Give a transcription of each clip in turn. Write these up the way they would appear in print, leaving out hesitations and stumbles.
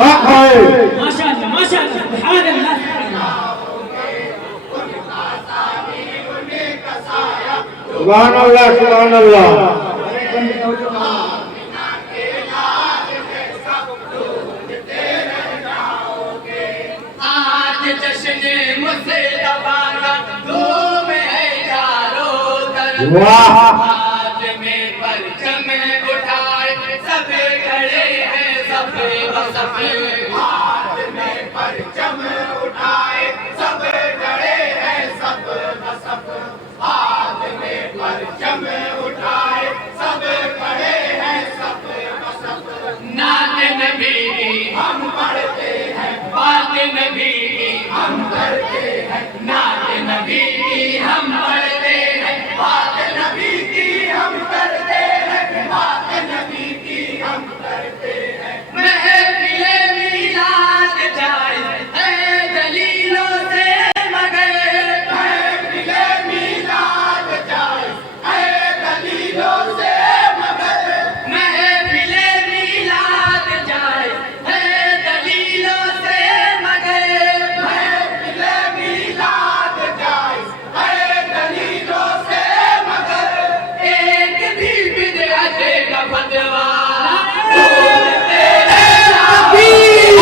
माशाअल्लाह माशाअल्लाह सुभान अल्लाह सुभान अल्लाह सुभान अल्लाह। आज जश्न मुस्तफा का धूम है चारों तरफ। वाह हाथ में परचम उठाए सब खड़े हैं सफे बसफे। हाथ में परचम उठाए सब खड़े हैं सब बसफ। हाथ में परचम उठाए सब खड़े हैं सब बसफ। नात नबी की हम पढ़ते हैं बात नबी की हम करते हैं। नात नबी की हम पढ़ते हैं बात नबी की हम करते हैं। बात नबी की हम करते हैं। महफिले मीलाद जाए है दलीलों से मगर। महफिले मीलाद जाए है दलीलों से मगर। महफिले मीलाद जाए है दलीलों से मगर। महफिले मीलाद जाए है दलीलों से मगर। एक भी बिदअत का फतवा ढूंढते हैं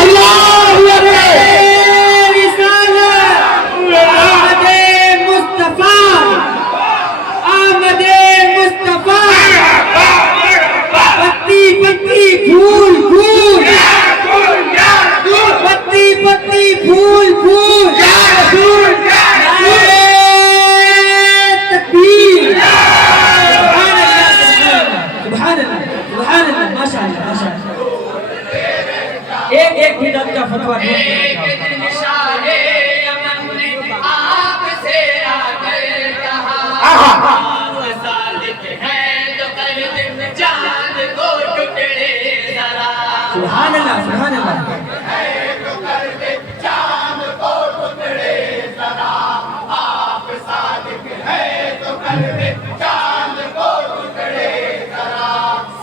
अल्लाहू अकबर। एक बिदअत का फतवा एक दिन शाहे यमन ने आपसे आकर कहा। आप सादिक हैं तो कर दे चांद को टुकड़े जरा। सुभान अल्लाह सुभान अल्लाह। तो कर दे चांद को टुकड़े जरा। आप सादिक हैं तो कर दे चांद को टुकड़े जरा।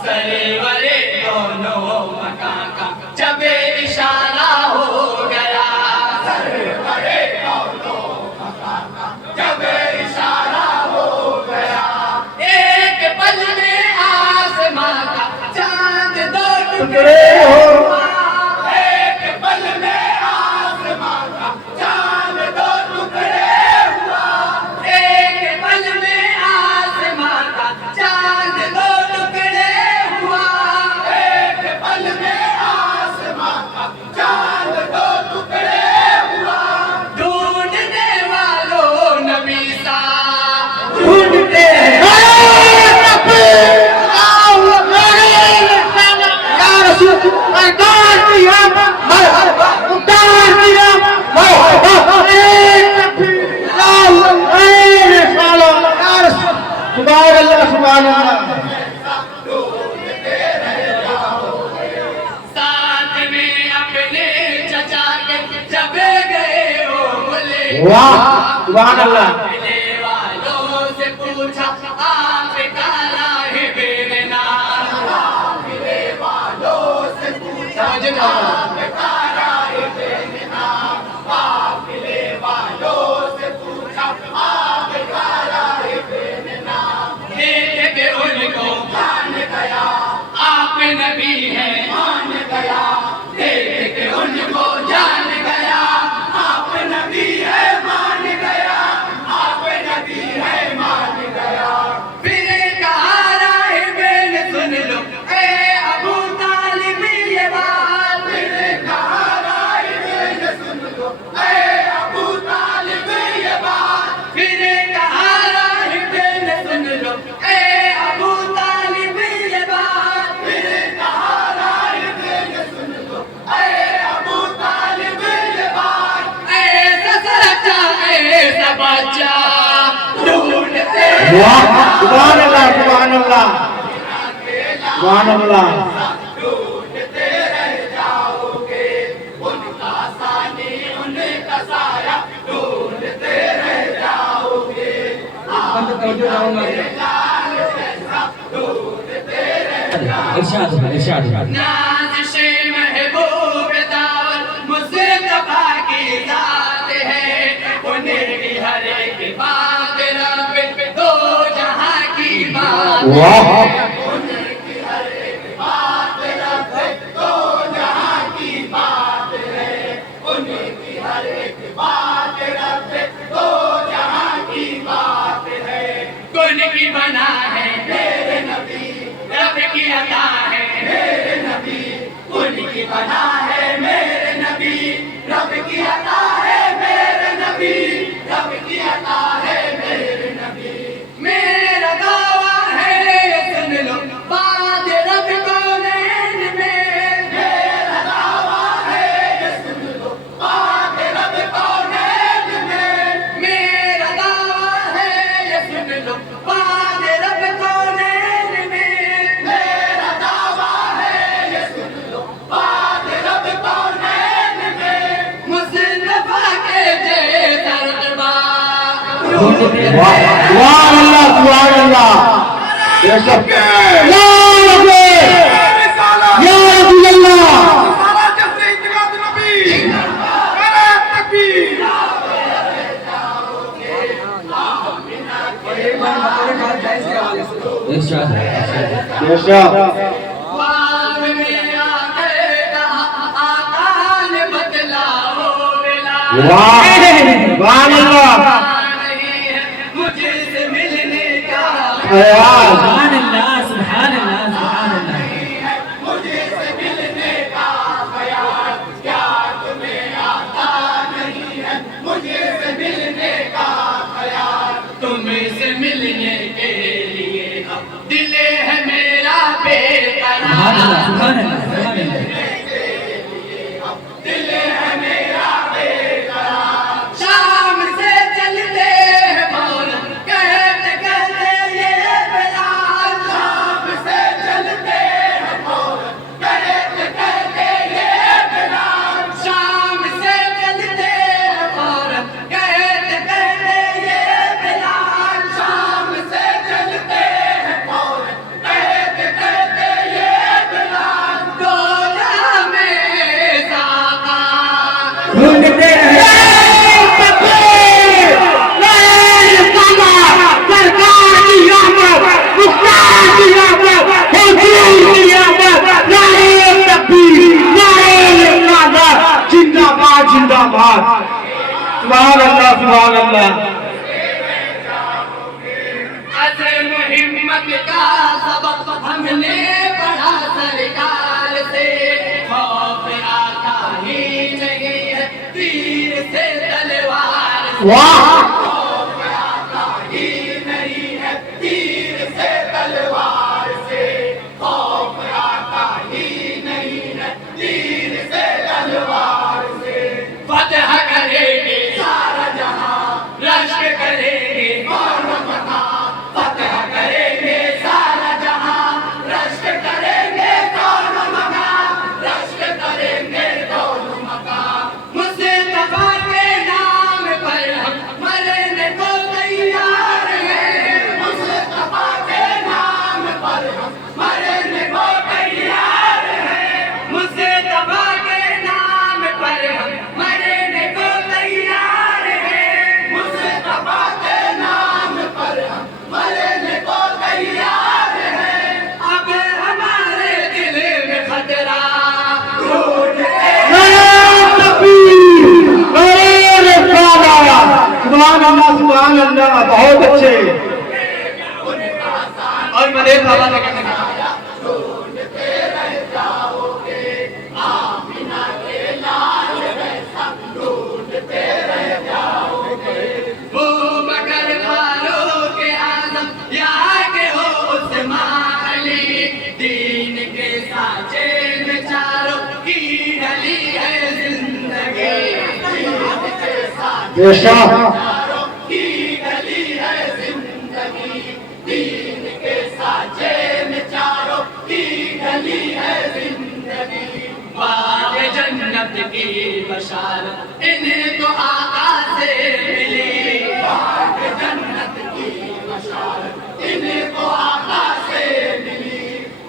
सरवरे दोनों मकान का जब इशारा हो गया। सरवरे दोनों मकान का जब इशारा हो गया। एक पल में आसमां का चांद दो टुकड़े हुआ। एक पल में आसमां का चांद दो टुकड़े हुआ। एक पल में आसमां का चांद दो टुकड़े हुआ। एक पल में आसमां का चांद दो टुकड़े हुआ। ढूंढने वालों नबी सा ढूंढते हैं। साथ में अपने चचा के जब गए वो बोले। वाह सुभान अल्लाह। मिले वालों से पूछा आपका राहिबे नाम। मिले वालों से पूछा आपका राहिबे नाम। मिले वालों से पूछा आपका राहिबे नाम। देख के उनको मान गया आप नबी हैं मान गया। देख के उनको जान गया आप नबी है मान गया। आप नबी है मान गया। फिर कहा राहिबे ने सुन लो ए अबू तालिब ये बात। फिर कहा राहिबे ने सुन लो ए अबू तालिब ये बात। फिर कहा राहिबे ने सुन लो ए अबू तालिब ये बात। फिर कहा राहिबे ने सुन लो ए अबू तालिब ये बात। ऐसा सच्चा ऐसा बच्चा ढूंढते वाह सुभान अल्लाह सुभान अल्लाह सुभान अल्लाह। ढूंढते रह जाओगे। उनका सानी उनका साया ढूंढते रह जाओगे। इरशाद इरशाद। नाज़िश महबूब वाह उनकी हर एक बात रब दो जहां की बात है, उनकी हर एक बात रब दो जहां की बात है। कौन की बना है मेरे नबी, रब की अता है मेरे नबी, उनकी बना है मेरे नबी, रब की अता है मेरे नबी, रब की अता है मेरे नबी। मेरा दावा है सुन लो बात रब कौनैन में, मेरा दावा है सुन लो बात रब कौनैन में, मेरा दावा है सुन लो बात रब कौनैन में, मेरा दावा है सुन लो बात रब कौनैन में। मुस्तफा के जैसा रुतबा वाह अल्लाह सुभान अल्लाह ये सब या रब्बे या रब्बी अल्लाह बेशक ख्वाब में आकर कहा आका ने बतलाओ बिलाल, वाह सुभान अल्लाह नहीं है मुझसे मिलने का ख्याल सुभान अल्लाह सुभान अल्लाह सुभान अल्लाह। मुझसे मिलने का ख्याल, क्या तुम्हें आता नहीं है मुझसे मिलने का ख्याल। तुमसे मिलने के लिए दिल है मेरा सुभान बेकरार, अल्लाह सुभान अल्लाह सुभान अल्लाह। दिल है मेरा बेकरार। शाम से चलते हैं मौन कहते कहते ये बिलाल, शाम से चलते हैं मौन कहते कहते ये बिलाल, शाम से चलते हैं मौन कहते कहते ये बिलाल, शाम से चलते हैं मौन कहते कहते ये बिलाल। दो जहां में साका ढूंढते हैं तकबीर लाल काला सरकार की रहमत मुख्तार की रहमत हुजूर की रहमत नारे तकबीर नारे काला जिंदाबाद जिंदाबाद सुभान अल्लाह सुभान अल्लाह अज़म हिम्मत का सबक हमने पढ़ा सरकार से, खौफ आता ही नहीं है तीर से तलवार से, वाह खौफ आता ही नहीं है तीर से तलवार से, खौफ आता ही नहीं है तीर से तलवार से। फतह करेंगे सारा जहां, रश्क करेंगे और मका, फतह करेंगे सारा जहां, रश्क करेंगे कौन मका, रश्क करेंगे कौन मका। मुस्तफा के नाम पर हम मरने को तैयार हैं, मुस्तफा के नाम पर हम मरने को तैयार हैं, मुस्तफा के नाम पर हम मरने को तैयार हैं, मुस्तफा के नाम पर हम मरने को तैयार हैं। अब हमारे दिल में खतरा ढूंढते नारे तकबीर नारे काला सुभान अल्लाह बहुत अच्छे और मदेर बाबा से कहने का वो मगर फारूक आज़म यहाँ के हो उस्मान अली, दीन के साँचे में चारों की ढली है जिंदगी, दीन के साँचे बेशक चारों की ढली है जिंदगी, दीन के साँचे में चारों की ढली है जिंदगी। बाग जन्नत की बशारत इनको आका से मिली, बाग जन्नत की बशारत इनको आका से मिली।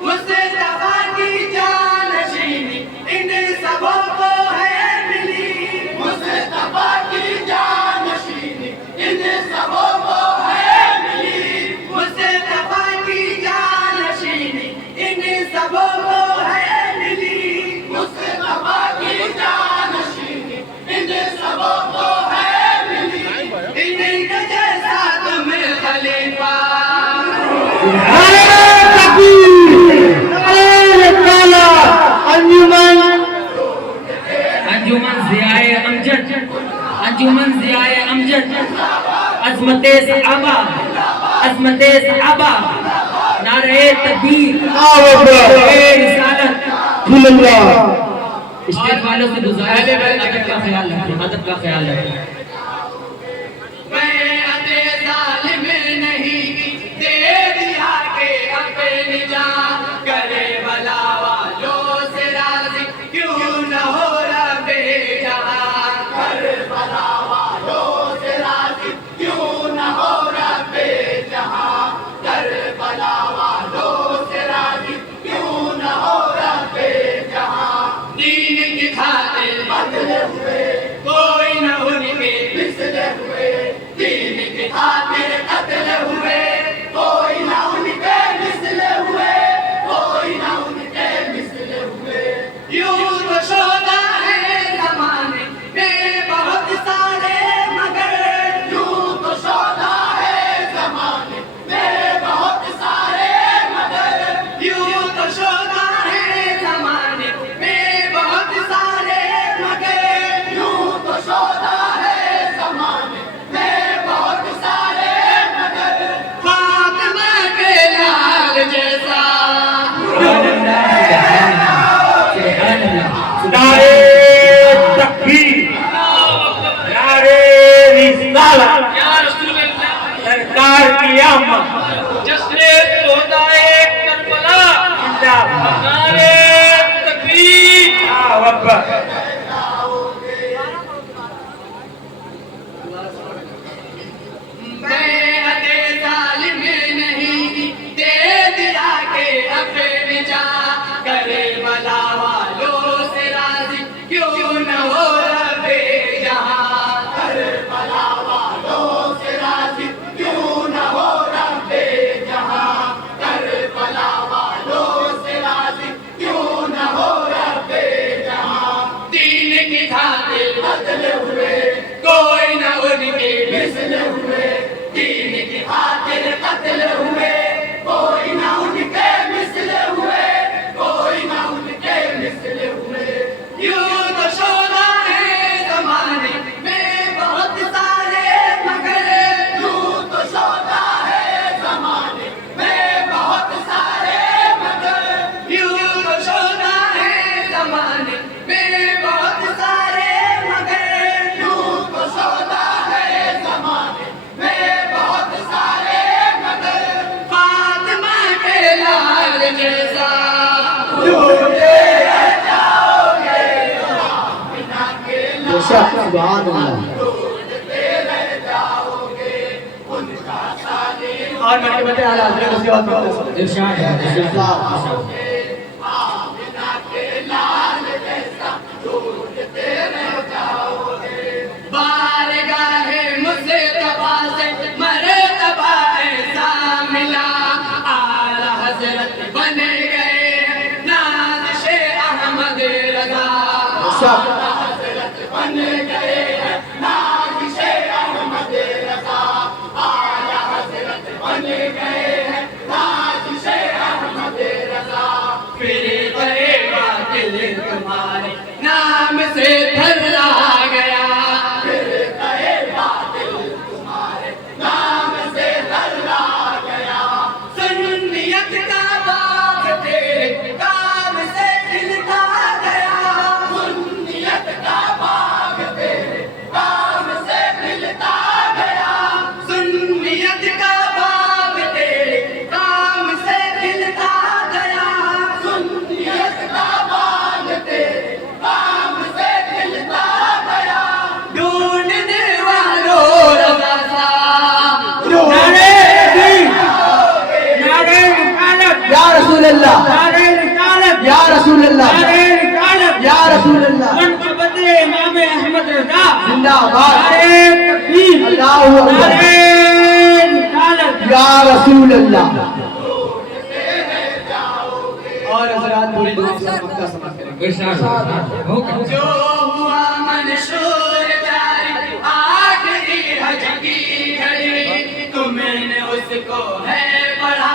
मुस्तफा की जानशीनी इन सबों को है मिली, मुस्तफा की जानशीनी नारे तकबीर, नारे रिसालत, अंजुमन ज़ियाए अमजद, अंजुमन ज़ियाए अमजद, अज़मते सहाबा, अज़मते सहाबा, नारे तकबीर, नारे रिसालत। स्टेज वालों से गुजारिश है अदब का ख्याल रखें, अदब का ख्याल रखें। बैअते ज़ालिम नहीं दे दिया के अपनी जान, करे भला वालों से राज़ी क्यों न हो रब्बे जहां, करे भला वालों से राज़ी क्यों न हो रब्बे जहां, करे भला वालों से राज़ी क्यों न हो रब्बे जहां। दीन की खातिर बदले हुए कोई न उनके पिछले हुए, दीन की खातिर कत्ल हुए कोई न उनके मिसले हुए, कोई न उनके मिसले हुए। यूं तो शोधा है ज़माने में बहुत सारे मगर, यूं तो शोधा है ज़माने में बहुत सारे मगर, यूं तो शोधा है ज़माने में बहुत सारे मगर, यूं तो शोधा है ज़माने में बहुत सारे मगर। फातिमा के लाल जैसा नारे तकबीर, नारे रिसालत, सरकार की आमद, जश्न-ए शोहदाए करबला, जिंदाबाद, नारे तकबीर। अल्लाहु अकबर। बैअते ज़ालिम नहीं दे दिया के अपनी जान, करे भला वालों से राज़ी क्यों न हो रब्बे जहां, करे भला वालों से राज़ी क्यों न हो रब्बे जहां, करे भला वालों से राज़ी क्यों न हो रब्बे जहां। दीन की खातिर बदले हुए कोई न उनके मिसले हुए, दीन की खातिर कत्ल हुए कोई न उनके मिसले हुए, कोई न उनके मिसले हुए। यूं तो शोधा है ज़माने में बहुत सारे मगर, यूं तो शोधा है ज़माने में बहुत सारे मगर, यूं तो शोधा है ज़माने में बहुत सारे मगर, यूं तो शोधा है ज़माने में बहुत सारे मगर। फातिमा के लाल जैसा सुभान अल्लाह। और मैंने बताया आला हज़रत उसके बाद इरशाद है, इरशाद। बारगाहे मुस्तफा से मर्तबा ऐसा मिला, आला हज़रत बन गए नाज़िश-ए अहमद रज़ा, आला हज़रत बन गए नाज़िश-ए अहमद रज़ा, आला हज़रत बन गए नाज़िश-ए अहमद रज़ा। फिर बड़े बातिल तुम्हारे नाम से धर्रा गया, फिर बड़े बातिल तुम्हारे नाम से धर्रा गया। सुन्नियत का बाग तेरे काम से खिलता गया, सुन्नियत का बाग तेरे काम से खिलता गया, सुन्नियत का बाग तेरे काम से खिलता गया, सुन्नियत का बाग तेरे काम से खिलता गया। ढूंढने वालों रज़ा सा नारे तकबीर, नारे रिसालत, या रसूल अल्लाह, नारे रिसालत, या रसूल अल्लाह, नारे रिसालत, या रसूल अल्लाह, मन के बदले इमाम अहमद रज़ा, जिंदाबाद, नारे तकबीर, अल्लाहु अकबर, नारे रिसालत। या रसूल अल्लाह। और हज़रात पूरी दुआ से मक्का समाप्त करेंगे। इरशाद होगा। जो हुआ मंशूर जारी आखिरी हज की घड़ी, तुमने उसको है पढ़ा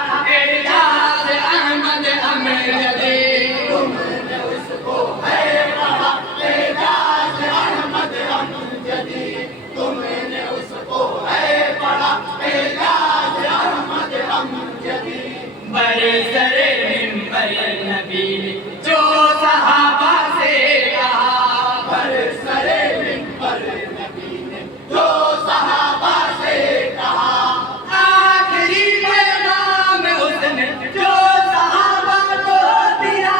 बरसरे मिंबर नबी ने जो सहाबा से कहा, बरसरे मिंबर नबी ने जो सहाबा से कहा, आखिरी पैगाम उसने जो सहाबा को दिया,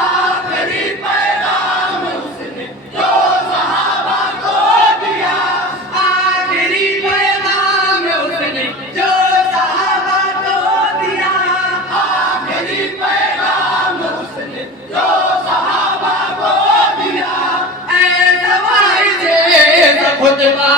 आखिरी पैगाम उसने जो सहाबा को दिया, आखिरी पैगाम उसने जो सहाबा को दिया, आखिरी पैगाम उसने जो सहाबा को दिया। ऐसा वाइज़ खुतबा